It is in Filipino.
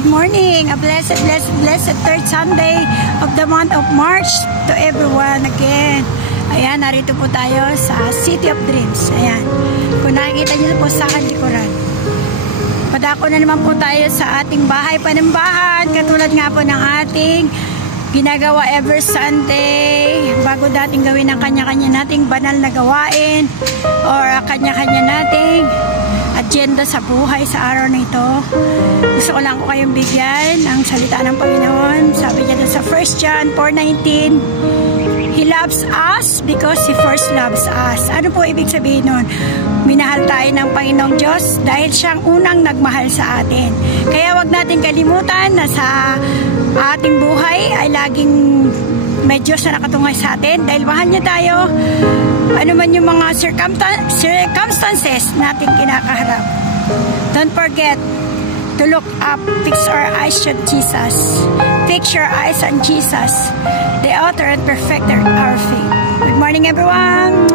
Good morning. A blessed third Sunday of the month of March to everyone again. Ayan, narito po tayo sa City of Dreams. Ayan. Kung nakikita niyo po sa akin likuran. Padako na naman po tayo sa ating bahay panambahan. Katulad nga po ng ating ginagawa every Sunday. Bago dating gawin ang kanya-kanya nating banal na gawain or kanya-kanya nating agenda sa buhay sa araw na ito. Gusto ko lang ko kayong bigyan ang salita ng Panginoon. Sabi niya sa 1 John 4:19, He loves us because He first loves us. Ano po ibig sabihin nun? Minahal tayo ng Panginoong Diyos dahil siyang unang nagmahal sa atin. Kaya wag natin kalimutan na sa ating buhay ay laging may Diyos na nakatungay sa atin dahil mahal niya tayo. Ano man yung mga circumstances natin kinakaharap. Don't forget to look up, fix our eyes on Jesus. Fix your eyes on Jesus, the author and perfecter of our faith. Good morning, everyone.